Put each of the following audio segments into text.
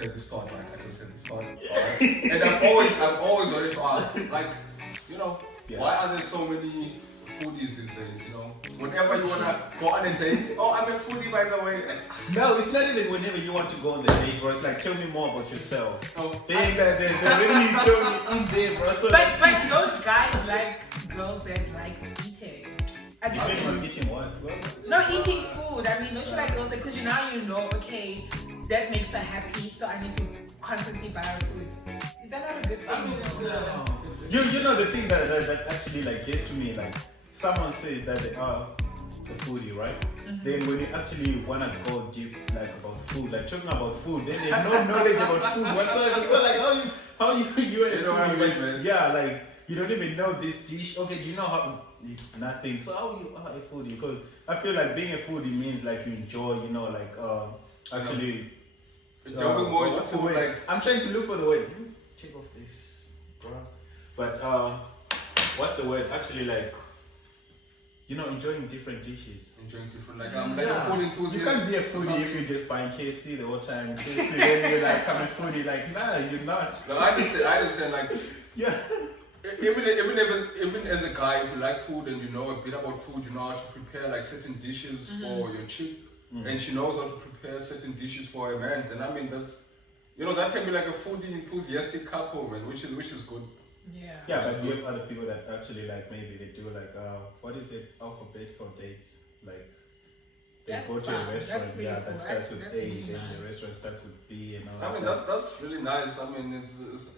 said the start, right? I just said the start. Right? And I've always wanted to ask, like, you know, why are there so many foodies these days? You know, whenever you wanna go on a date, oh, I'm a foodie by the way. No, it's not even whenever you want to go on the date, bro. It's like, tell me more about yourself. Oh, They're really throwing it in there, bro. So but don't guys like girls that like eating? depending on eating what? No, eating food. I mean, don't you like girls that, because you know, okay, that makes her happy, so I need to constantly buy her food. Is that not a good thing? I mean, You know the thing that actually like gets to me, like someone says that they are a foodie, right? Mm-hmm. Then when you actually wanna go deep like about food, like talking about food, then they have no knowledge about food whatsoever. So like how you you know what I mean, man? Yeah, like you don't even know this dish. Okay, do you know how nothing? So how you are a foodie? Because I feel like being a foodie means like you enjoy, you know, like actually jumping more into what's the food, word? like I'm trying to look for the word. Take off this, bro. But what's the word? Actually, like, you know, enjoying different dishes. enjoying different, like I'm like a food enthusiast. You can't be a foodie if you're just buying KFC the whole time. KFC, then you're like, I'm a foodie. Like, nah, you're not. No, I understand. Like, Yeah. even as a guy, if you like food and you know a bit about food, you know how to prepare like certain dishes for your chick, and she knows how to prepare certain dishes for a man. Then I mean that's, you know, that can be like a foodie enthusiastic couple, man, which is good. Yeah. Yeah, but you have other people that actually like maybe they do like what is it, alphabetical dates, like they That's go to fun. a restaurant, That's really yeah, cool. that starts with That's A, really then nice. the restaurant starts with B, and all I mean that. that's really nice. I mean it's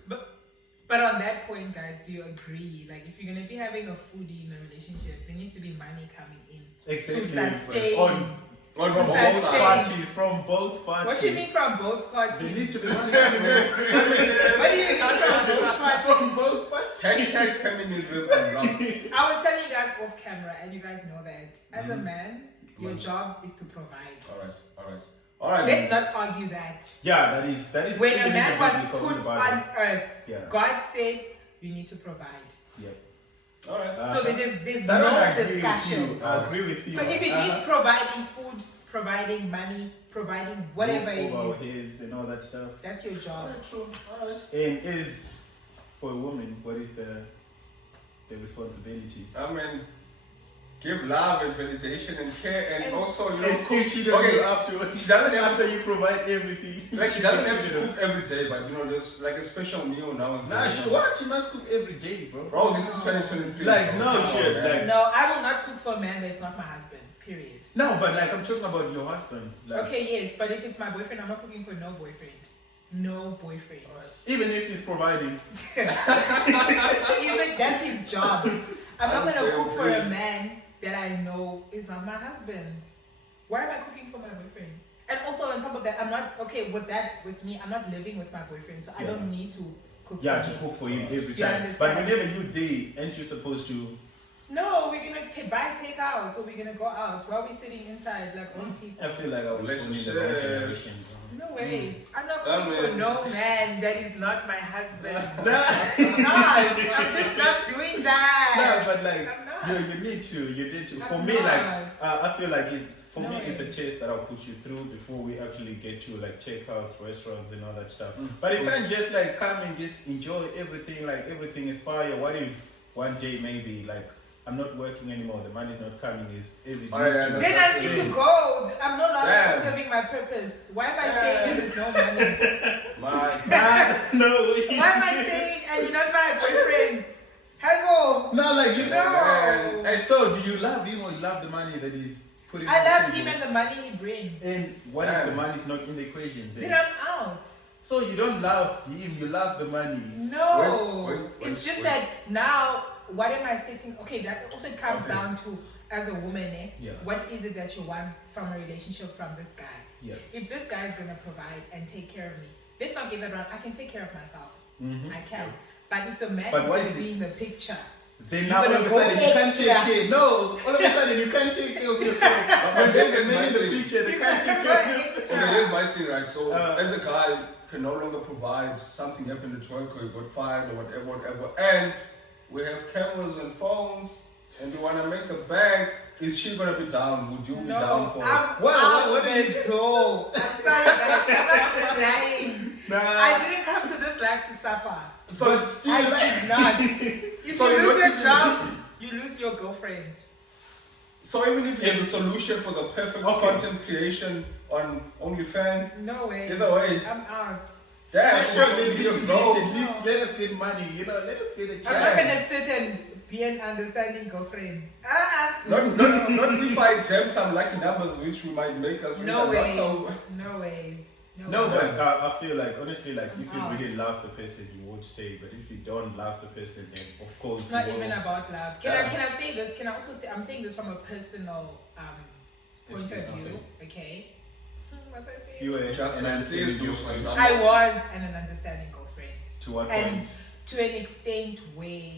But on that point, guys, do you agree? Like, if you're gonna be having a foodie in a relationship, there needs to be money coming in. Exactly. To sustain. from From both both sides. parties, from both parties. What do you mean from both parties? There needs to be money coming in. What do you mean from both parties? From both parties. Hashtag feminism and love. I was telling you guys off camera, and you guys know that as a man, your job is to provide. All right. Let's not argue that. Yeah, that is. When a even man in the was biblical put Bible. on earth, Yeah. God said you need to provide. Yeah. All right. So there's That one I no agree discussion. with you. I agree with you. So if it means providing food, providing money, providing whatever it Roof over our is, heads and all that stuff. that's your job. True. All right. And is for a woman, what is the responsibilities? I mean, give love and validation and care, and also you know, And still cook. cheat on Okay, you afterwards. she doesn't have After you provide everything. like she doesn't have to cook every day, but you know, just like a special meal now and then. Nah, she must cook every day, bro. Bro, this is 2023. Like, no Come on, shit, man. like- No, I will not cook for a man that's not my husband. Period. No, but like I'm talking about your husband. Like, Okay, yes, but if it's my boyfriend, I'm not cooking for no boyfriend. No boyfriend. even if he's providing. Even that's his job. I'm not gonna Okay, cook for okay. a man that I know is not my husband. Why am I cooking for my boyfriend? And also on top of that, I'm not okay with that. With me, I'm not living with my boyfriend, so I Yeah. don't need to cook. Yeah, for to him. cook for him every Do you time. But understand? whenever you date, ain't you supposed to? No, we're gonna buy takeout, or we're gonna go out. Why are we sitting inside like old people? I feel like I was born in the wrong Relationship. generation. No ways. I'm not I cooking for mean- no man that is not my husband. Nah. I'm just not doing No, that. but like I'm not. you need to. For I'm me, like not. I feel like for No me it's a way. test that I'll put you through before we actually get to like takeouts, restaurants, and all that stuff. Mm. But you can't just like come and just enjoy everything. Like everything is fire. What if one day maybe like I'm not working anymore, the money's not coming, as it used Oh, yeah, to. Then I need to go. I'm no longer Damn. serving my purpose. Why am I saying there's no money? My No, Why am I saying and you're not my boyfriend? Hello. no, like you know. No. Hey, So do you love him or you love the money that he's putting? I on the love table? him and the money he brings. And what if Damn. the money's not in the equation? Then I'm out. So you don't love him, you love the money. No. Wait, It's just wait. that now, what am I setting? Okay, that also comes Okay. down to, as a woman, Yeah. what is it that you want from a relationship from this guy? Yeah. If this guy is going to provide and take care of me, let's not get that wrong. I can take care of myself. Mm-hmm. I can. But if the man But why is is it- in the picture, Then You're now all gonna of a go sudden you can't take extra. care. No, all of a sudden you can't take care of yourself. When there's a man in the This is my picture, they You can't can't take care of go themselves. extra. Okay, here's my thing, right? So as a guy can no longer provide, something happened at work or you got fired or whatever, and we have cameras and phones, and we want to make a bag. Is she gonna be down? Would you be down no, for? I'm What out do the door. I'm sorry, guys. I'm not lying. but still, I like, did not. If So you you lose know your what job, you lose your girlfriend. So even if there's a solution for the perfect content creation on OnlyFans, No way. either way, I'm out. damn, That's what maybe we you need know. at least let us get money, you know, let us get a I'm not chance. gonna sit and be an understanding girlfriend. Not if I exempt some lucky numbers which we might make us No really ways. not so. No ways. No, ways. but I feel like, honestly, like, if you out. really love the person, you would stay. But if you don't love the person, then of course It's not you will. even about love. Can I say this? Can I also say I'm saying this from a personal point of view? Okay. What's I saying? You were Just an understanding girlfriend. I was an understanding girlfriend. To what And point? to an extent where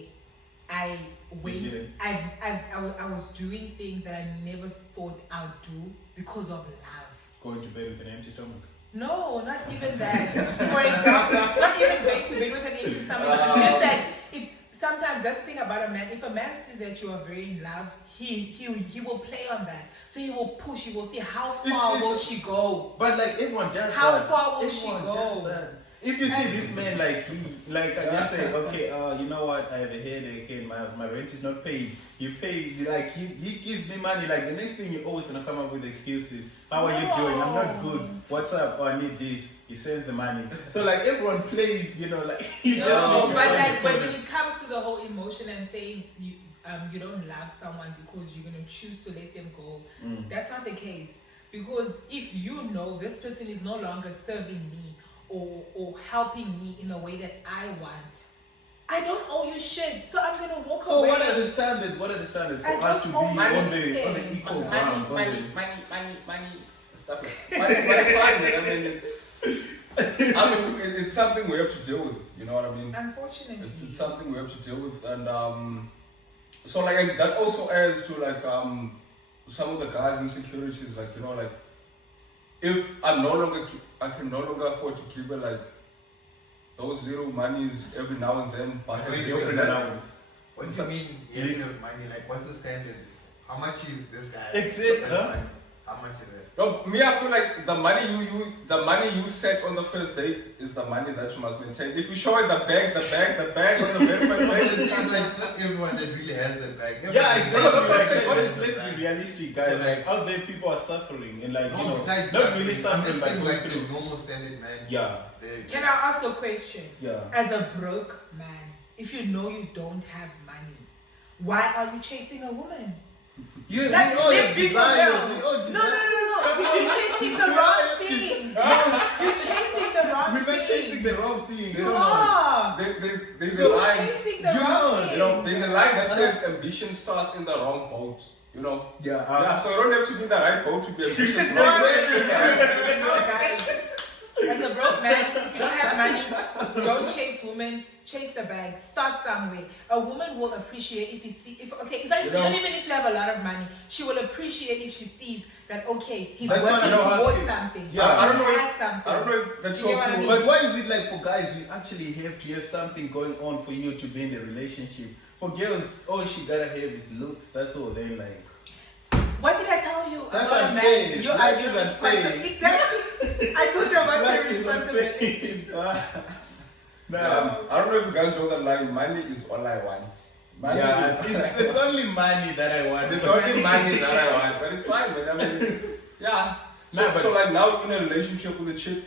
I went, didn't. I was doing things that I never thought I'd do because of love. Going to bed with an empty stomach. No, not even that. For example, it's not even going to bed with an empty stomach. It's just that it's sometimes that's the thing about a man. If a man sees that you are very in love, he will play on that. So he will push. He will see how far will she go. But like everyone does How that. far will she Everyone go? does that. If you see this man, like I just say, okay, you know what, I have a headache and my rent is not paid. You pay, like he gives me money. Like the next thing you're always gonna come up with excuses. How are you doing? I'm not good. What's up? Oh, I need this. He sends the money. So like everyone plays, you know, like you No, just need to but find like the when problem. it comes to the whole emotion and saying you don't love someone because you're gonna choose to let them go, that's not the case. Because if you know this person is no longer serving me or helping me in a way that I want, I don't owe you shit, so I'm gonna walk So away. what are the standards? What are the standards for I us to be don't on owe the anything. equal ground? Money, stuff like that. But it's fine, man. I mean, it's something we have to deal with. You know what I mean? Unfortunately, It's something we have to deal with, and so like and that also adds to like some of the guys' insecurities. Like, you know, like if I can no longer afford to keep it, like those little monies every now and then, but Wait, this and Girlfriend that. allowance. What do you mean yes of money? Like what's the standard? How much is this guy? Except, That's huh? money. How much is it? No, me, I feel like the money you set on the first date is the money that you must maintain. If you show it the bag on the very first But the date, thing is like not everyone that really has that bag. Yeah, exactly. What Like, is let's be realistic, guys. Like out there, people are suffering, and like you know, besides not really I'm suffering, just but saying going like through. the normal standard man. Yeah, can I ask a question? yeah. As a broke man, if you know you don't have money, why are you chasing a woman? You, Like, we all let's have be desires. real. We all No, desire. you're chasing the We wrong all have thing. desires. You're chasing the wrong We're thing. not chasing the wrong thing. You are. there's a You're line. chasing the You wrong know, thing. You know, there's a line that says ambition starts in the wrong boat. You know. Yeah, Yeah, so you don't have to be in the right boat to be ambitious. No, guys. As a broke man, if you don't have money, don't chase women. Chase the bag. Start somewhere. A woman will appreciate if you see. If you don't even need to have a lot of money. She will appreciate if she sees that he's That's what working I know, towards asking. something. Yeah, I don't know He if- has something. I don't know if that's You get what I your mean? But why is it like for guys you actually have to have something going on for you to be in a relationship? For girls, all she gotta have is looks. That's all. Then like. What did I tell you That's about a unfair. man? Life is unfair. Exactly. I told you about Life your is responsibility. Nah. I don't know if you guys know that line. Money is all I want. Money Yeah, is it's only money that I want. It's only money that I want, but it's fine, man. I mean, yeah. So, Nah, but- so like now in a relationship with a chick,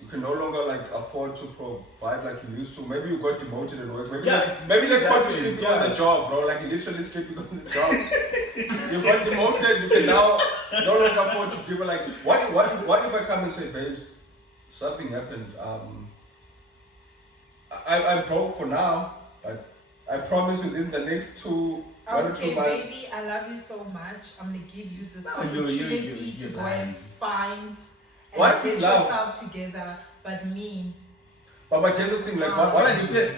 you can no longer like afford to provide like you used to. Maybe you got demoted at work. Maybe Yeah, maybe that's what exactly, you sleeping yeah. on the job, bro. Like literally sleeping on the job. You got demoted. You can now no longer afford to give her like what if I come and say, babes, something happened. I'm broke for now, but I promise within the next I one would or 2 say, months. baby, I love you so much. I'm gonna give you this No, opportunity you're to go lying. and find What and if you get love? yourself together. But me, But here's the thing, like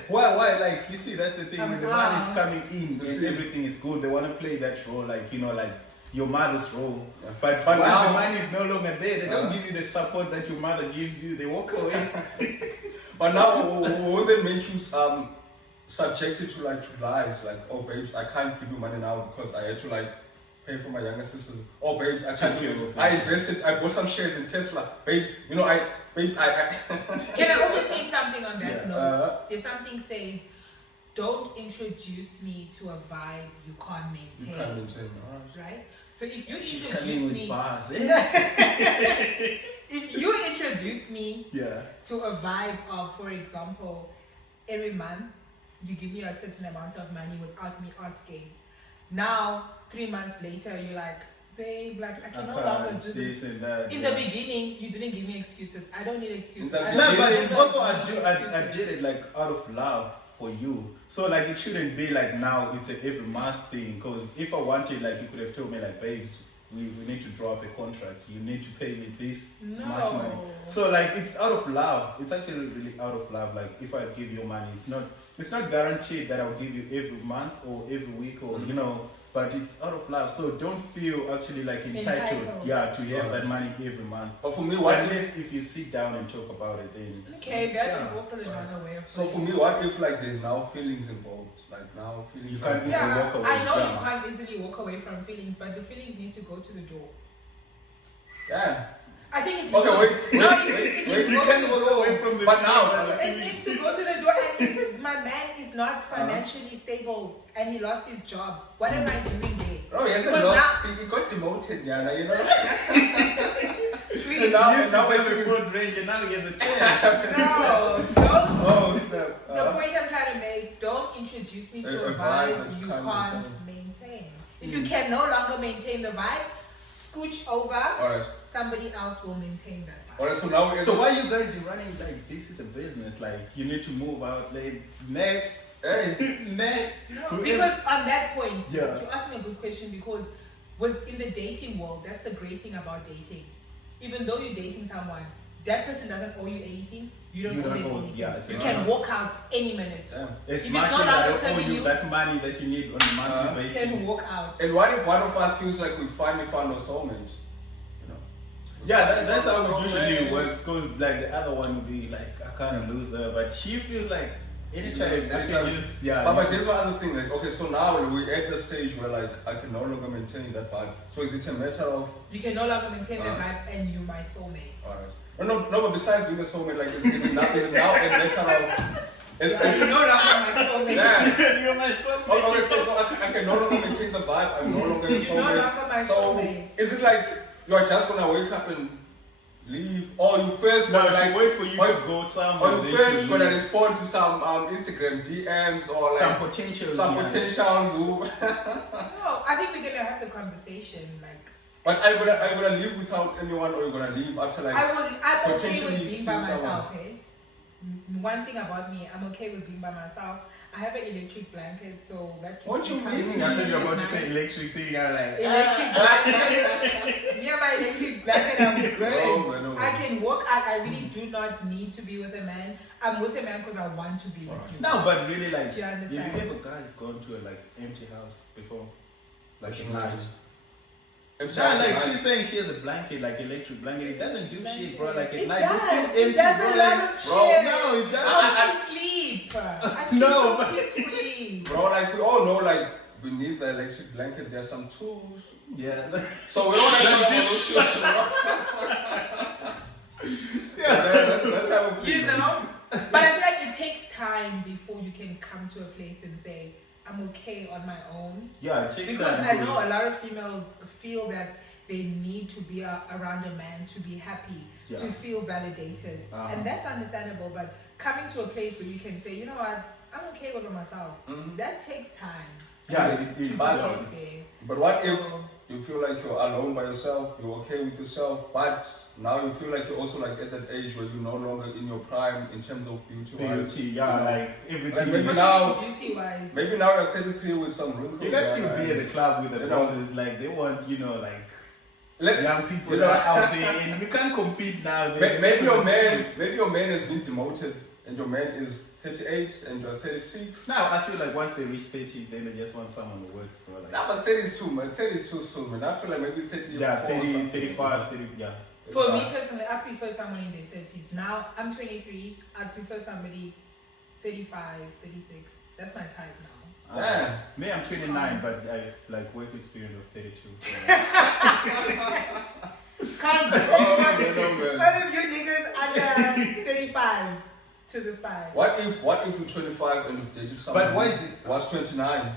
Why? Like you see, that's the thing. When the money is coming in You and see. everything is good, they want to play that role, like you know, like your mother's role. Yeah. But But once now- the money is no longer there, they don't Uh-huh. give you the support that your mother gives you. They walk away. But now, would they make you subjected to lies? Like, oh, babes, I can't give you money now because I had to like pay for my younger sisters. Oh, babes, I Thank can't do you. this. I bought some shares in Tesla. Babes, babes, Can I also say something on that Yeah. note? There's something says, don't introduce me to a vibe you can't you maintain. can't maintain. Alright. Right? So if you She's coming introduce with me, bars. if you introduce me Yeah. to a vibe of, for example, every month you give me a certain amount of money without me asking. Now, 3 months later, you're like, babe, like I can no longer do this. And that. In the beginning, you didn't give me excuses. I don't need excuses. No, I No, don't but need also excuses. I did it like out of love for you. So like it shouldn't be like now it's a every month thing. Because if I wanted, like you could have told me like, babes, we need to draw up a contract. You need to pay me this much money. No. So like it's out of love. It's actually really out of love. Like if I give you money, it's not guaranteed that I'll give you every month or every week or but it's out of love. So don't feel actually like entitled. Yeah, to have that money every month. But for me, what Unless if you sit down and talk about it, then Okay, that is also another way of So for putting me, it. what if like there's now feelings involved? Like now feelings. You can't Yeah, walk away. I know Yeah. you can't easily walk away from feelings, but the feelings need to go to the door. Yeah. I think it's Okay, because- wait, No, wait, it wait, needs wait, to You go can't to the walk door. away from the But now- It needs to go to the door, and if my man is not financially stable and he lost his job, what am I doing there? Oh, yes, Because he got demoted, Yana, you know. Really, And now- He used to now have I a think- front range and now he has a chance. no, don't. Oh, snap. The point I'm trying to make, don't introduce me to a vibe you can't maintain. If you can no longer maintain the vibe, scooch over, Alright. somebody else will maintain that vibe. Alright, so now So why you guys running like this is a business? Like you need to move out there next, Hey. next. No, because on that point, Yeah. you're asking a good question because in the dating world, that's the great thing about dating. Even though you're dating someone, that person doesn't owe you anything. You don't owe them anything. yeah, it's You a- can walk out any minute. Damn. As If much it's as no I longer owe serving you you- that money that you need on a monthly You basis. can walk out. And what if one of us feels like we finally found our soulmate? You know? Yeah, that's how it Soulmate. usually works. Cause like the other one will be like, I can't lose her, but she feels like anytime I can use, But here's one other thing, like, okay, so now we're at the stage where like I can no longer maintain that vibe. So is it a matter of You can no longer maintain the vibe, and you're my soulmate. alright. No, but besides being a soulmate, like is it now a matter of You're no longer my soulmate. yeah. You're my son. Oh, okay, so I can no longer maintain the vibe, I'm no longer a You're no soulmate. longer my So soulmate. is it like you're just gonna wake up and leave? Or you first No, gonna she like wait for you or- to go somewhere. Or you then first she gonna leave. respond to some Instagram DMs or like Some potential. some yeah. potentials who No, I think we're gonna have the conversation. Like, But are you gonna live without anyone, or are you gonna leave after like? I'm okay with potentially being by choose myself. Hey, one thing about me, I'm okay with being by myself. I have an electric blanket, so that keeps What me you comfy mean? I thought you were about to at say night. electric thing. I like. Electric blanket. Near my electric blanket, I'm good. Oh, I know. I can walk out. I really do not need to be with a man. I'm with a man because I want to be with you. No, but really, like, Do you have you understand? ever guys gone to a like empty house before, like What at you night? mean? No, Emphasize like the she's saying she has a blanket, like electric blanket. It doesn't do shit, bro. Like at It night, does. you feel It empty, does bro. a lot Like, of bro, shit. no, it does. I sleep. I sleep No, so but- peacefully. Bro, like we all know, like beneath the electric blanket, there's some tools. Yeah. So we don't have to have those tools. That's how we You feel. know? But I feel like it takes time before you can come to a place and say, I'm okay on my own. Yeah, it takes Because time. I know a lot of females feel that they need to be around a man to be happy, Yeah. to feel validated. Uh-huh. And that's understandable. But coming to a place where you can say, you know what, I'm okay with myself. Mhm. That takes time. Yeah, to it get but- there. But what if So, you feel like you're alone by yourself, you're okay with yourself, but now you feel like you're also like at that age where you're no longer in your prime in terms of beauty. beauty, yeah, like everything. Like maybe is- now- beauty-wise, Maybe now you're 33 with some wrinkles. you guys still yeah, be at the club with the You know. brothers, like they want, like Let- young people you that know- are out there, and you can't compete now. Maybe your man has been demoted, and your man is 38 and you're 36. Now I feel like once they reach 30, then they just want someone who works for like. Nah, but 30 is too, man. 30 is too soon, man. I feel like maybe 30 Yeah, or 30, something. 35, 30, yeah. for me personally, I prefer someone in their 30s. Now, I'm 23. I prefer somebody 35, 36. That's my type now. Damn. Me, I'm 29, but I have like work experience of 32. So. Can't do Oh, no, man. What if you niggas under 35 to the side? What if you're 25 and you've dated someone But why is it? who was 29?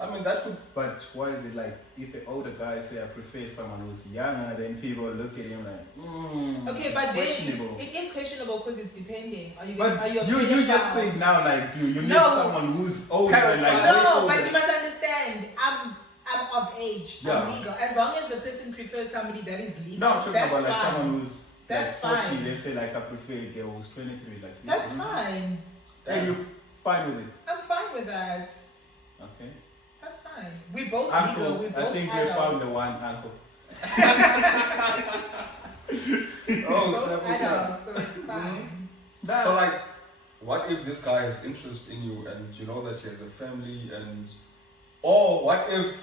I mean, that could. But why is it like if an older guy say I prefer someone who's younger, then people look at him like, Okay, it's but then questionable. it is questionable because it's depending. Are you But are you, you just say now like you need No. someone who's older, Pedophile. like way No, older. but you must understand. I'm of age. Yeah. I'm legal. As long as the person prefers somebody that is legal. No, I'm talking that's about like fine. someone who's That's like 40. fine. Let's say like I prefer a girl who's 23. Like That's fine. And you fine with it? I'm fine with that. Okay. That's fine. We both Uncle, legal. We both I think we adults. found the one uncle. Oh, Both snap, snap. adults, so it's fine. So, like, what if this guy has interest in you and you know that she has a family and. Or what if.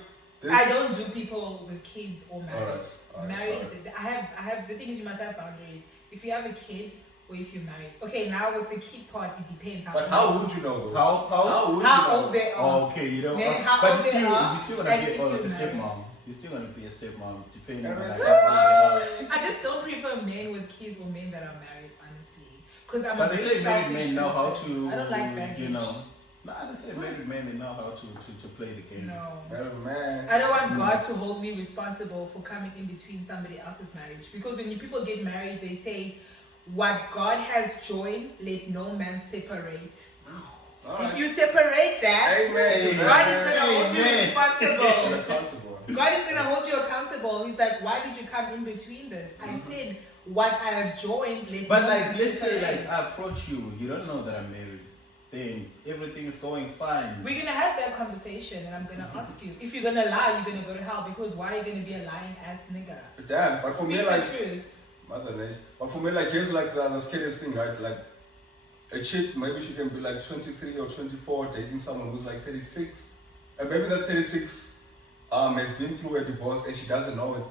This... I don't do people with kids or married. Alright, Married. alright. I have. The thing is, you must have boundaries. If you have a kid or if you're married. Okay, now with the kid part, it depends. But how would you know though? How would How you know? old they are. Oh, okay, you don't. Then how but old they are, you're still gonna and be if all you're the married. stepmom. You're still gonna be a stepmom, depending on Yeah, like, stepmom. I just don't prefer men with kids or men that are married, honestly. Because I'm But a they very say married selfish men know how person. to, I don't like baggage. you know. Nah, they say married men they know how to play the game. No. Man. I don't want God to hold me responsible for coming in between somebody else's marriage. Because when people get married, they say, what God has joined, let no man separate. Alright. If you separate that, Amen. God is going to hold you Amen. responsible. Accountable. God is going to hold you accountable. He's like, why did you come in between this? I said, what I have joined, let But no like, man let's say separate. like I approach you, you don't know that I'm married. Then everything is going fine. We're gonna have that conversation, and I'm gonna ask you if you're gonna lie, you're gonna go to hell because why are you gonna be a lying ass nigga? Damn, but for Speak me, the like, truth. mother name. But for me, like, here's like the scariest thing, right? Like, a chick, maybe she can be like 23 or 24, dating someone who's like 36, and maybe that 36 has been through a divorce and she doesn't know it,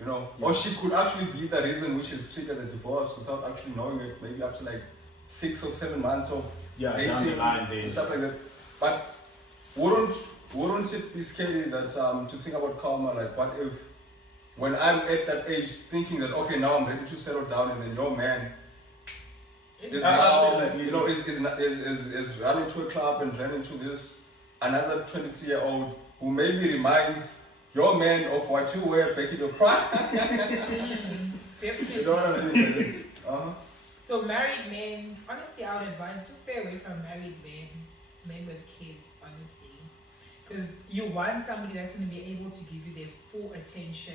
you know. Yeah. Or she could actually be the reason which has triggered the divorce without actually knowing it. Maybe up to like 6 or 7 months of Yeah, down the dating line then. and stuff like that. But wouldn't it be scary that to think about karma? Like, what if when I'm at that age, thinking that okay, now I'm ready to settle down, and then your man is I now, feel like you know, is run into a club and ran into this another 23-year-old who maybe reminds your man of what you were back in your prime. Definitely. You know what I'm saying? Like, uh-huh. So married men, honestly, I would advise just stay away from married men with kids, honestly, because you want somebody that's going to be able to give you their full attention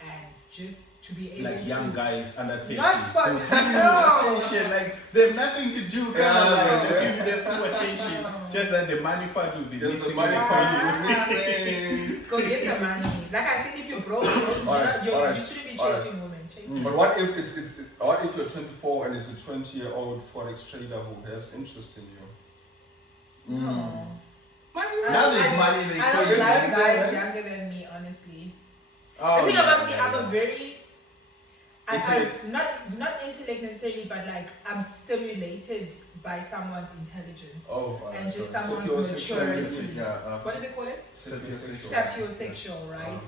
and just to be able Like to young guys under 30. Not fuck- They'll give you no. attention, like they have nothing to do, kind Yeah, of like man, they'll yeah. give you their full attention. Just that the money part will be Just missing. the money in part the you missing. go get the money. Like I said, if you're broke, Alright, you alright, shouldn't be alright. chasing women. Chasing But what if what if you're 24 and it's a 20-year-old forex trader who has interest in you? No. Now there's money in the I don't equation. like guys Yeah. younger than me, honestly. Oh, the thing yeah, about me, yeah, I'm a yeah. very, Intellect. not intellect necessarily, but like I'm stimulated by someone's intelligence. Oh, And just so someone's sapiosexual. maturity. Yeah, What do they call it? Sapiosexual. Sapiosexual, right?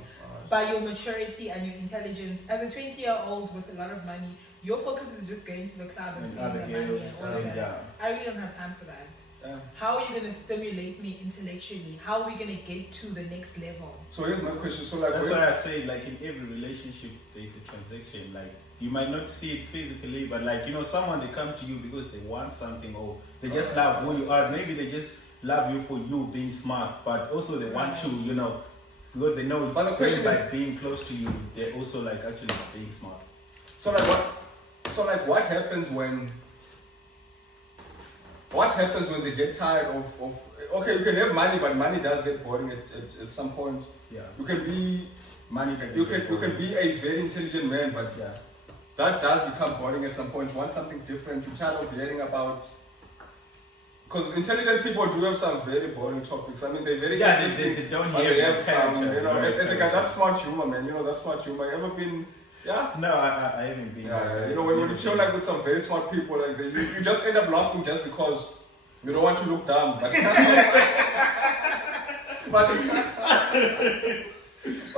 By your maturity and your intelligence. As a 20-year-old with a lot of money, your focus is just going to the club and And spending other the money and girls, all of that. yeah. I really don't have time for that. Yeah. How are you going to stimulate me intellectually? How are we going to get to the next level? So here's my question. So like, That's when- why I say, like in every relationship, there's a transaction. Like you might not see it physically, but like you know, someone they come to you because they want something, or they just love who you are. Maybe they just love you for you being smart, but also they want to, you know, because they know But the question by is- being close to you, they're also like actually being smart. So what happens when? What happens when they get tired of okay, you can have money, but money does get boring at some point. Yeah, You can be money. you can be a very intelligent man, but Yeah. that does become boring at some point. You want something different. You're tired of hearing about. Because intelligent people do have some very boring topics. I mean, they're very Yeah, interesting, they don't but hear they the have some, character. you know, the and they got that character. smart humor, man. You know, that smart humor. You ever been? Yeah. No, I haven't been. Yeah, you know, when you chill like with some very smart people, like you just end up laughing just because you don't want to look dumb. But but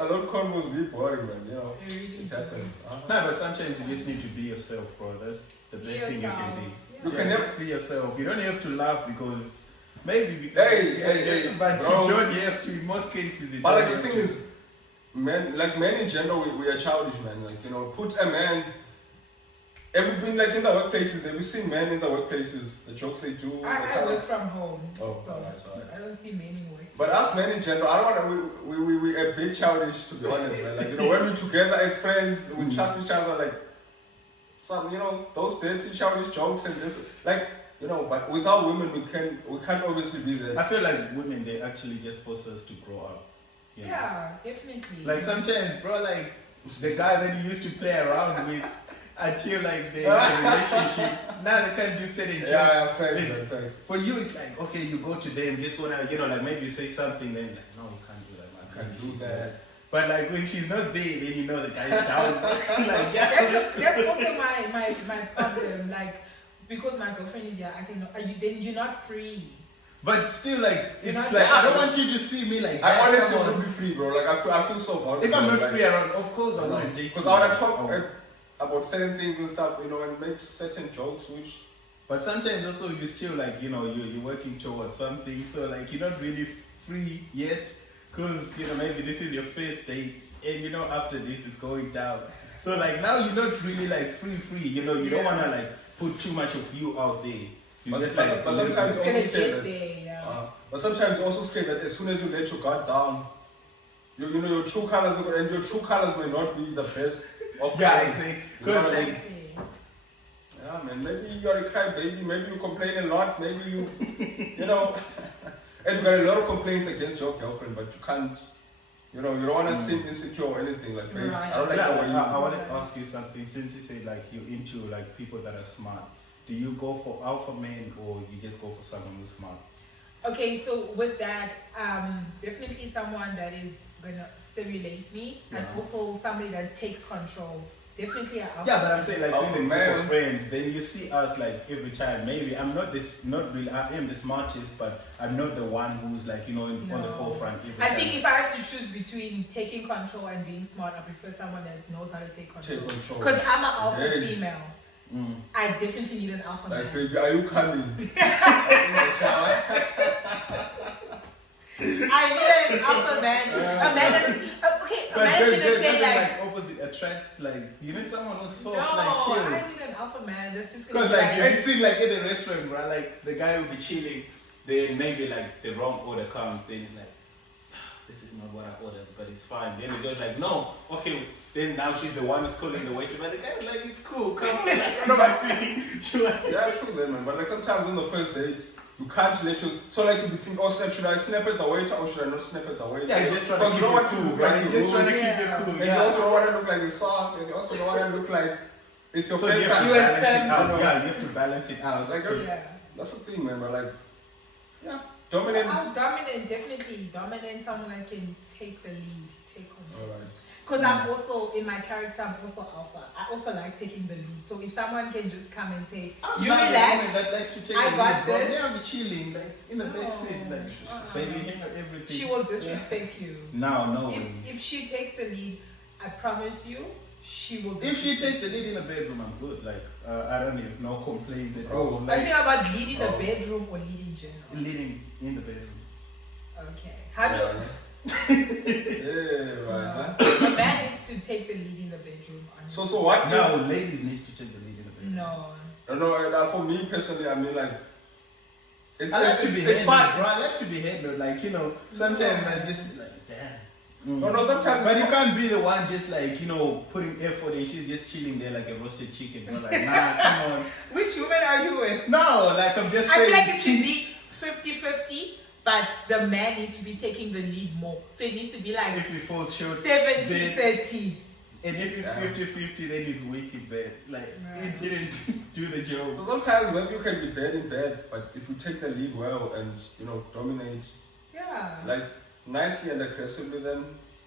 those convos be boring, man. You know, it happens. No, but sometimes you just need to be yourself, bro. That's the best thing you can be. You can never just be yourself. You don't have to laugh because maybe. Hey, but bro. you don't have to. In most cases, But like the thing is, men in general, we are childish, man. Like, you know, put a man. Have you been like in the workplaces? Have you seen men in the workplaces? The jokes they do. I work from home, Oh, so alright. I don't see men work. But us men in general, I don't want to. We a bit childish, to be honest, man. Like, you know, when we're together as friends, we trust each other. Like some, you know, those dirty childish jokes and this, like, you know. But without women, we can't obviously be there. I feel like women, they actually just force us to grow up. You know? Yeah, definitely. Like sometimes, bro, like the guy that you used to play around with until like the relationship, now they can't do certain jokes. Yeah, thanks, man, thanks. For you, it's like, okay, you go to them, just wanna, you know, like maybe you say something, then like, no, you can't do that, man. Can't do that. But like when she's not there, then you know the guy's down. Like, yeah. That's also my problem. Like, because my girlfriend is there, I cannot. Then you're not free. But still, like, it's not like, down. I don't want you to see me like I that. honestly Come on. wouldn't be free, bro. Like, I feel so vulnerable. If I'm not like, free around, of course I wouldn't date you. because I want to talk about certain things and stuff, you know, and make certain jokes, which. But sometimes also you still like, you know, you're working towards something, so like you're not really free yet, because, you know, maybe this is your first date, and you know, after this is going down. So like now you're not really like free, you know, you don't want to like put too much of you out there. You But, just but, like, but sometimes It's also gonna scared get that. there, yeah. But sometimes also scared that as soon as you let your guard down, you know your true colors, and your true colors may not be the best of yeah, colors. exactly. You know what I mean? Okay. Yeah, man. Maybe you're a crybaby. Maybe you complain a lot. Maybe you, you know, and you got a lot of complaints against your girlfriend, but you can't. You know, you don't want to seem insecure or anything like that. Right. I don't like the way you. I want to ask you something. Since you said like you're into like people that are smart, do you go for alpha men or you just go for someone who's smart? Okay, so with that, definitely someone that is gonna stimulate me, and also somebody that takes control. Definitely an alpha. Yeah, but I'm saying like Alpha when man. we're friends, then you see us like every time. Maybe I'm not really. I am the smartest, but I'm not the one who's like, you know, on the forefront. Every I time. think if I have to choose between taking control and being smart, I prefer someone that knows how to take control. Take control. Because I'm an alpha Hey. female. I definitely need an alpha Like, man. baby, are you coming? I need an alpha man. A man that's, okay, a But man that's gonna say doesn't like, like opposite attracts like you need someone who's soft, no, like chill. I need an alpha man that's just gonna Because be like you see like at the restaurant, bro, like the guy will be chilling, then maybe like the wrong order comes, then he's like, this is not what I ordered, but it's fine. Then the girl's like, no, okay. Then now she's the one who's calling the waiter, but the guy like, it's cool, come on. No, I see. Yeah, true then, man. But like sometimes on the first date, you can't let you. So like you be thinking, oh snap, should I snap at the waiter or should I not snap at the waiter? Yeah, you're just trying to Because keep you don't it want to cool, look right? like You're you're just trying to rude. keep it Yeah. cool. And you also don't want to look like you're soft, and you also don't want to look like it's your So first you have time. to You balance it understand? out. Yeah, you have to balance it out. Like, yeah. That's the thing, man. But like, yeah, dominant. Dominant, definitely dominant. Someone that can take the lead, take control. Alright. Because I'm also, in my character, I'm also alpha. I also like taking the lead. So if someone can just come and say, you Not the relax, woman that likes to take I the got lead, bro. this. Yeah, be chilling, like in the back seat, like baby, hang on everything. she will disrespect you. No way. If she takes the lead, I promise you, she will. If she takes the lead in the bedroom, I'm good. Like I don't have no complaints at all. I Like, think about leading the bedroom or leading general. leading in the bedroom. Okay. How do Yeah, right. a man needs to take the lead in the bedroom? So what? No, ladies need to take the lead in the bedroom. No. No, for me personally, I mean like, it's I like to be it's handled, fun. bro. I like to be handled. Like, you know, sometimes I just be like, damn. No, sometimes. But you can't be the one just like, you know, putting effort and she's just chilling there like a roasted chicken. You're like, nah, come on. Which woman are you with? No, like I'm just I saying. feel like it should be 50-50, but the man needs to be taking the lead more. So it needs to be like If he falls short, 70-30. and if it's 50-50, then he's weak in bed. Like, he didn't do the job. So sometimes maybe you can be bad in bed, but if you take the lead well and you know dominate, Yeah. like nicely and aggressively, then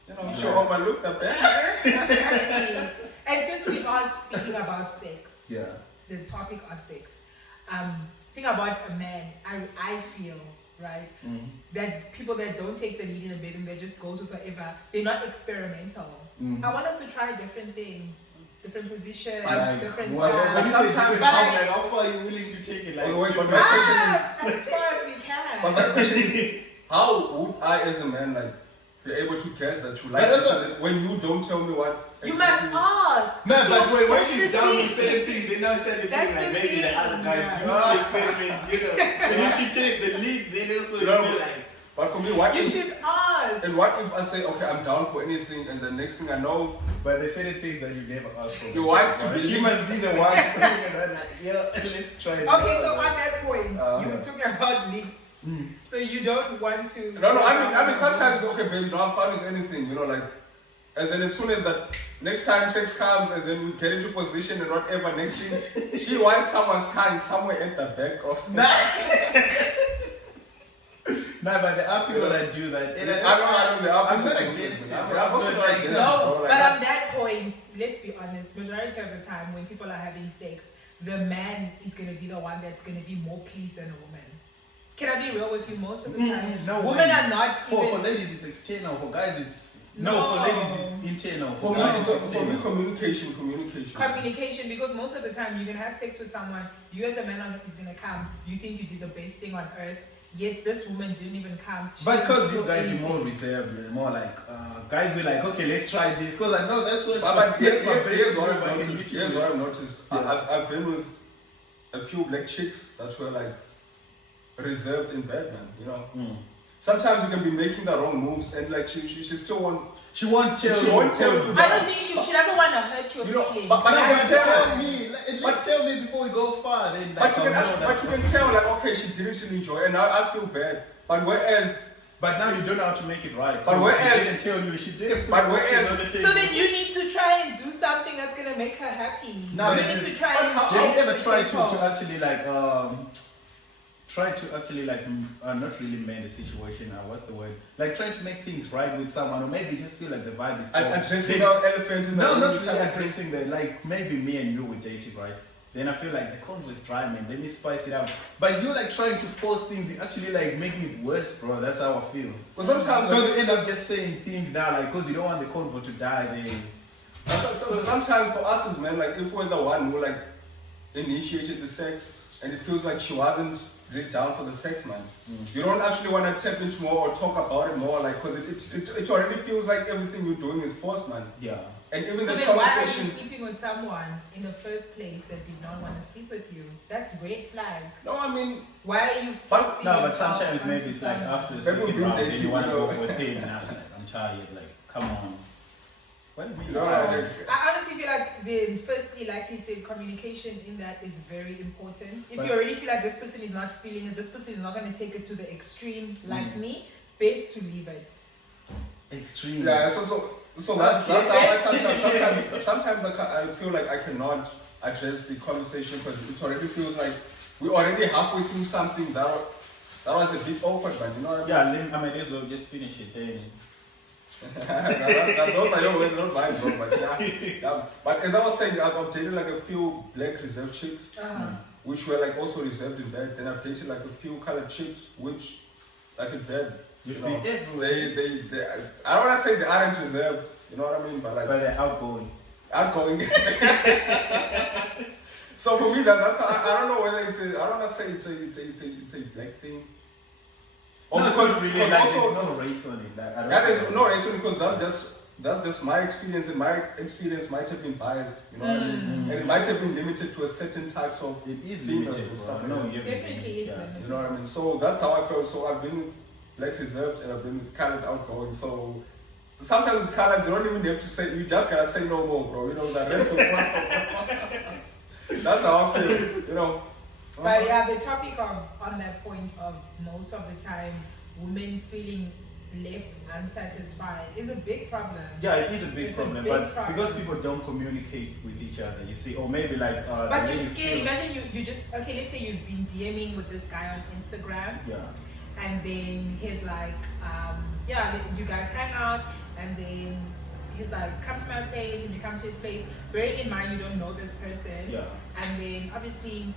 you know show all my look the best. Exactly. And since we are speaking about sex, Yeah. the topic of sex, think about a man. I feel right? That people that don't take the lead in a bed and they just goes with whatever, they're not experimental. I want us to try different things, different positions, different sometimes like, how far are you willing to take it? Like, but my question is, as far as we can. but my question is, how would I as a man like be able to guess that you like But this also- and then when you don't tell me what You must ask. No, but when That's she's the down thing. with certain things, they now start to That's think like the maybe the thing, other guys yeah. used to experiment, you know. And if she takes the lead, then also you No, feel like, But for me, what You if, should ask. and what if I say, okay, I'm down for anything, and the next thing I know, but there's certain things that you never ask for. You want to Right? She believe- must be the one. Yeah, let's try it. Okay, so on that point, you Yeah. talking about leaks. So you don't want to. no, I mean, sometimes, okay, baby, no, I'm fine with anything, you know, like, and then as soon as that next time sex comes, and then we get into position and whatever, next thing, she wants someone's tongue somewhere at the back of. No, but there are people that do that. And I know there are I'm people not that do against that. it. I'm also but not like, against No, it, bro, like but that. on that point, let's be honest, majority of the time when people are having sex, the man is going to be the one that's going to be more pleased than a woman. Can I be real with you? Most of the time, no, women are not for even... ladies it's external, for guys it's No. for ladies it's internal. For me, guys, it's for me, external. communication. communication, because most of the time you're going to have sex with someone, you as a man is going to come, you think you did the best thing on earth, yet this woman didn't even come. She But because didn't you do guys are anything. more reserved, you're more like guys were like, okay, let's try this. Because I know that's what. But that's my best here's what move, I've I can noticed. hit you Here's with. what I've noticed. Yeah. I've been with a few black chicks that were like reserved in bed, man. You know. Sometimes you can be making the wrong moves, and like she still won't. She won't tell She you. won't tell you. I don't think she doesn't want to hurt your You know, feelings. but No, you but can tell tell. me. At least tell me before we go far. Then, like, But you can I'll know actually, that. but you can tell like, okay, she didn't really enjoy, and now I feel bad. But whereas, But now you don't know how to make it right. But because whereas- she didn't tell you. She didn't put But the whereas- options on the So table. then you need to try and do something that's gonna make her happy. Now, you then- need to try but and how- Did you change ever the try tempo. to actually like try to actually like not really mend the situation? What's the word? Like trying to make things right with someone, or maybe just feel like the vibe is off. addressing Then- the elephant in the No, room, not which really I- addressing that. Like maybe me and you were dating, right? Then I feel like the convo is dry, man. Let me spice it up. But you like trying to force things, you actually like making it worse, bro. That's how I feel. But sometimes, Because you end up just saying things now, like because you don't want the convo to die. Then so sometimes for us as men, like if we're the one who like initiated the sex, and it feels like she wasn't really down for the sex, man. You don't actually want to tap into more or talk about it more, like because it already feels like everything you're doing is forced, man. yeah. And even So the then why are you conversation. sleeping with someone in the first place that did not want to sleep with you? That's red flags. No, I mean, Why are you But- forcing No, but yourself sometimes onto maybe it's like someone? after the Maybe we've second been round, then you dating, want to you know. go for a thing, and I'm tired. Like, come on. What do you mean? you know, like, I honestly feel like firstly, like you said, communication in that is very important. If But- you already feel like this person is not feeling it, this person is not going to take it to the extreme like me, best to leave it. Extreme. yeah, so that's how I sometimes I feel like I cannot address the conversation because it already feels like we're already halfway through something that was a bit awkward, man. You know what I mean? Yeah, I might as well just finish it then. Those are your words, not mine, bro. But yeah. But as I was saying, I've dated like a few black reserved chicks, which were like also reserved in bed. Then I've dated like a few colored chicks, which like in bed. You've You been know, everywhere. they I don't want to say they aren't reserved, you know what I mean? But like But they're outgoing. outgoing. So for me, that's I don't know whether I don't want to say it's a black thing. Or No, it's because not really because like also there's no race on it. Like, I don't that is know. no reason because that's just my experience, and my experience might have been biased, you know what I mean? And it might have been limited to a certain types of It is females limited, and bro. stuff. I know like that. you Definitely is limited. You know what I mean? So that's how I felt. So I've been with black reserved and I've been with colored outgoing. So sometimes with colors you don't even have to say, you just gotta say no more, bro. You know, the rest of that's how I feel, you know. But yeah, the topic on that point of most of the time women feeling left unsatisfied is a big problem. Yeah, it is a big It's problem, big but problem. because people don't communicate with each other, you see, or maybe like. But when you're you scared. feel- Imagine you just okay. Let's say you've been DMing with this guy on Instagram, Yeah. and then he's like, yeah, you guys hang out, and then he's like, come to my place, and you come to his place. Bearing in mind you don't know this person, Yeah. and then obviously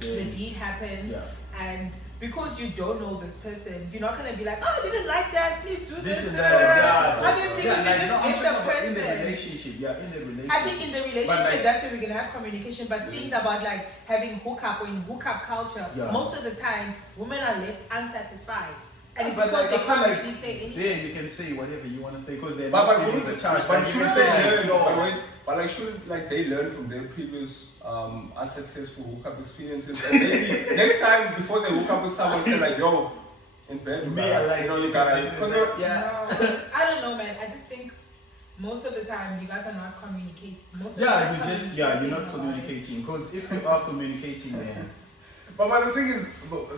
the deed happens, Yeah. and because you don't know this person, you're not gonna be like, oh, I didn't like that, please do this. And that, yeah. Obviously, Yeah, because like, you no, just I'm get talking the about in the person. relationship. Yeah, in the relationship. I think in the relationship, like- that's where we're gonna have communication. But things about like having hookup or in hookup culture, Yeah. most of the time, women are left unsatisfied, and it's But because like, they I feel can't like really say anything. there you can say whatever you want to say because they're But not wouldn't feelings it- attached. but Like, you shouldn't can they say, learn? yo, But like shouldn't like they learn from their previous unsuccessful hookup experiences? And maybe next time before they hook up with someone, say like, yo, in bed, Me, I like you know, you this gotta. and this and Because that. Yeah. No, I don't know, man. I just think most of the time you guys are not communicating. Most of the yeah, time you just you're not communicating because if you are communicating, then But the thing is,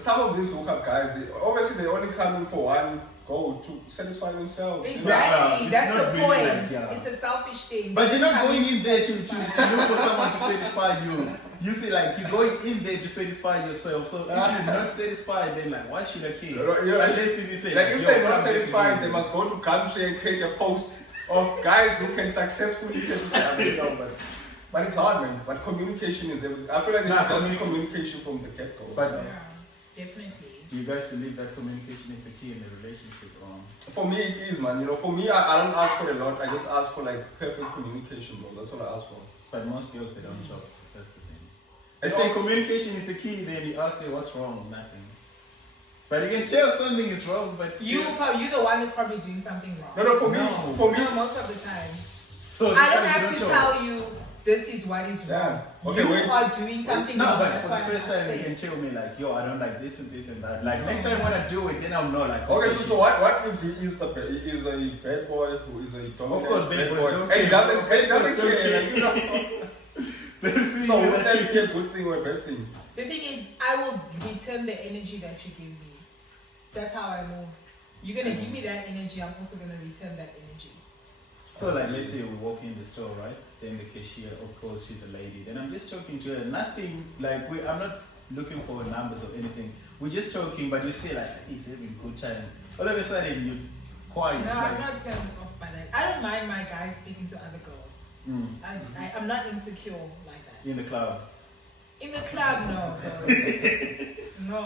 some of these hookup guys, obviously they're only coming for one goal to satisfy themselves. you know? Exactly, it's that's not the really point. like, yeah. It's a selfish thing. But you're not I mean, going in there to look for someone to satisfy you. You see, like you're going in there to satisfy yourself. So if you're not satisfied, then like why should I care? You're like, Unless if you say like if yo, they're not I'm there to satisfied, do they must go to Gumtree and create a post of guys who can successfully satisfy. I mean, no, but it's hard, man. But communication is everything. I feel like Nah, it's just communication from the get-go. But- yeah, definitely. Do you guys believe that communication is the key in the relationship? for me, it is, man. You know, for me, I don't ask for a lot. I just ask for like perfect communication, bro. That's what I ask for. But most girls, they don't talk. That's the thing. They And say also- communication is the key, then you ask her what's wrong, nothing. But you can tell something is wrong, but You're the one who's probably doing something wrong. No, for me, No. for me, No, most of the time. so I don't that's why have you to talk. tell you this is what is wrong. Yeah. Okay, you wait. are doing something No, wrong. but That's for why the first I'm time you saying. can tell me like, yo, I don't like this and that. Like next time when I do it, then I'm not like. okay, so what if he is he is a bad boy who is a dominant Of course, bad boys boy, don't and he care. doesn't Bad boys care, don't care. you know? They see So you would that that be a good thing or a bad thing? The thing is, I will return the energy that you give me. That's how I move. You're gonna give me that energy. I'm also gonna return that energy. So like, let's say we walk in the store, right? Then the cashier, of course, she's a lady. Then I'm just talking to her. Nothing like I'm not looking for numbers or anything. We're just talking, but you say like, he's having a good time. All of a sudden you quiet. No, like, I'm not turned off by that. I don't mind my guys speaking to other girls. I'm not insecure like that. in the club. In the club, no. No.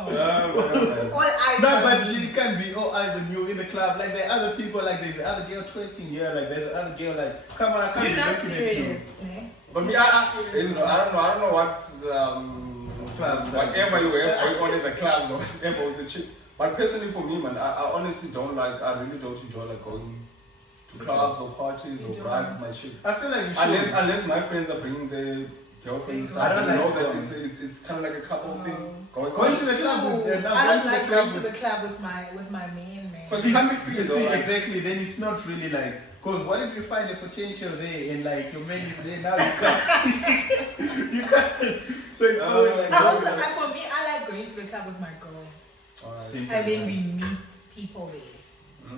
All eyes No, on but me. you can't be all eyes on you in the club. Like there are other people, like there's the other girl twerking here, like there's the other girl, like come on, I can't You're be not looking at you. serious, eh? But me, I don't know what Club, whatever you have on in the clubs or whatever with the chick. But personally for me, man, I honestly don't like. I really don't enjoy like going to clubs or parties or bars with my chick. I feel like you should. Unless my friends are bringing their girlfriends, I don't you know like that them. it's kind of like a couple thing. Going to the club with I don't like going to with. the club with my man. Because you can't be free You though. see, Like, exactly. Then it's not really like. Cause what if you find a potential there and like your man is there now you can't. You can't. So it's always like. For me, I like going to the club with my girl, alright. Simple, and then man. we meet people there.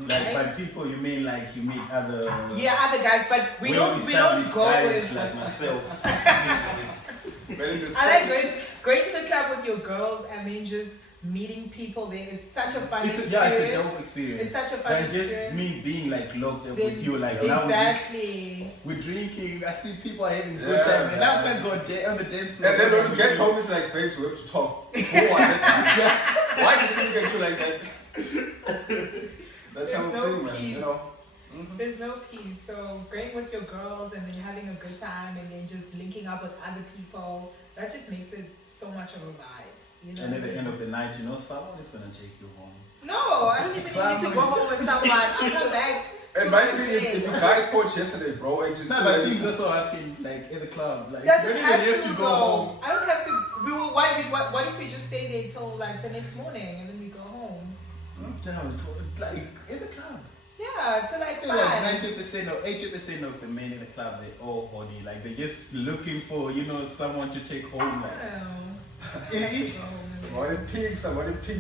Like by people you mean like you meet other. Yeah, other guys, but we don't well-established go guys with like myself. I like going to the club with your girls and then just meeting people there. It's such a fun experience. It's a dope experience. It's such a fun Than just experience. me being like locked up Then- with you, like now exactly. we're drinking. I see people are having a Yeah, good time, and yeah. I can go on the dance floor. And then when you get home, it's like, babes, we have to talk. Who was it? Yeah. Why did you get you like that? That's how There's I'm no feeling, man. peace. You know. There's no peace. So going with your girls and then having a good time and then just linking up with other people, that just makes it so much of a vibe. You know And what at I the mean? end of the night, you know, someone is gonna take you home. No, I don't even need to go home with someone. I come back. And my thing is, if you guys fought yesterday, bro, and just No, but things also happen like at the club. Like you Doesn't don't even have have to to go. go home. I don't have to. What if we just stay there till like the next morning and then we go home? No, like in the club. Yeah, till I like feel like 5. 90% or 80% of the men in the club, they're all horny. Like they're just looking for, you know, someone to take home. Like, somebody pigs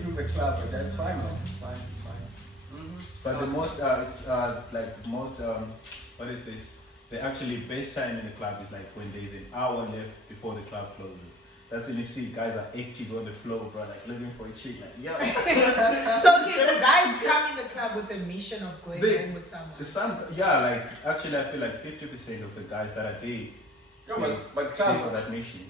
in the club, but that's fine, man. It's fine. It's fine. but the most, what is this? The actually best time in the club is like when there's an hour left before the club closes. That's when you see guys are active on the floor, bro, like looking for a chick. Like, yeah. So okay, the guys come in the club with the mission of going home with someone. Like actually, I feel like 50% of the guys that are there, Yo, but pay for clubs, that mission.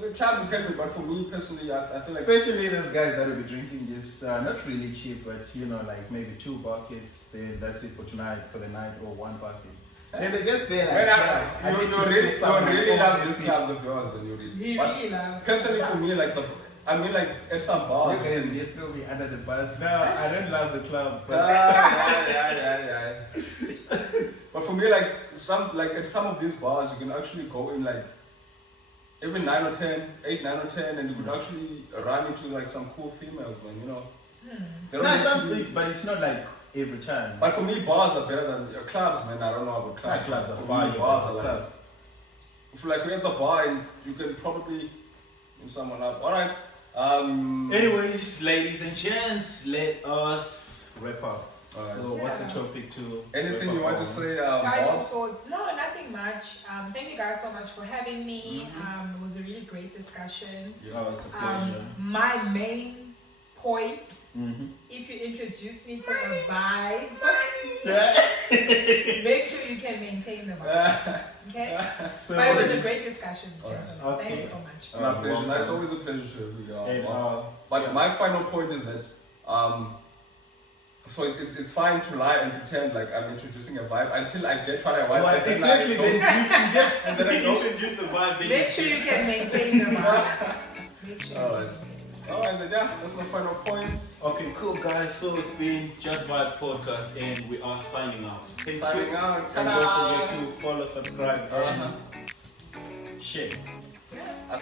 The club can be, but for me personally, I feel like. Especially those guys that will be drinking just not really cheap, but you know, like maybe 2 buckets. Then that's it for tonight, for the night, or 1 bucket. Then they just there like, You really love these clubs of yours when you really. He really loves. Personally, for me, like like at some bars. you guys just throw me under the bus. No, I don't love the club. But Yeah. But for me, like at some of these bars, you can actually go in like every 9 or 10, 8, 9 or 10, and you could actually run into like some cool females, man. You know. They don't need to be- but it's not like every time. But for me, bars are better than clubs, man. I don't know about clubs. Clubs are For fire. me, bars are like. Club. If like we're at the bar and you can probably use someone up. All right. Anyways, ladies and gents, let us wrap up. Alright. So, what's the topic to? Anything wrap you up want to on? say, Guiding Bob? thoughts? No, nothing much. Thank you guys so much for having me. It was a really great discussion. Oh, it's a pleasure. My main point, Mm-hmm. if you introduce me to a vibe, make sure you can maintain the vibe. Okay? So, But it was a great discussion, gentlemen. Okay. Thank you so much. My pleasure. No, it's always a pleasure to have you. and, But my final point is that, so it's fine to lie and pretend like I'm introducing a vibe until I get what I want. well, and then exactly. I don't- Then you just And then I don't- introduce the vibe. Then Make sure you can maintain the vibe. Make sure. Alright. Alright, then yeah, that's my final point. Okay, cool, guys. So it's been Just Vibes Podcast, and we are signing out. Thank Signing you. out. And Ta-da! don't forget to follow, subscribe, and share. Yeah.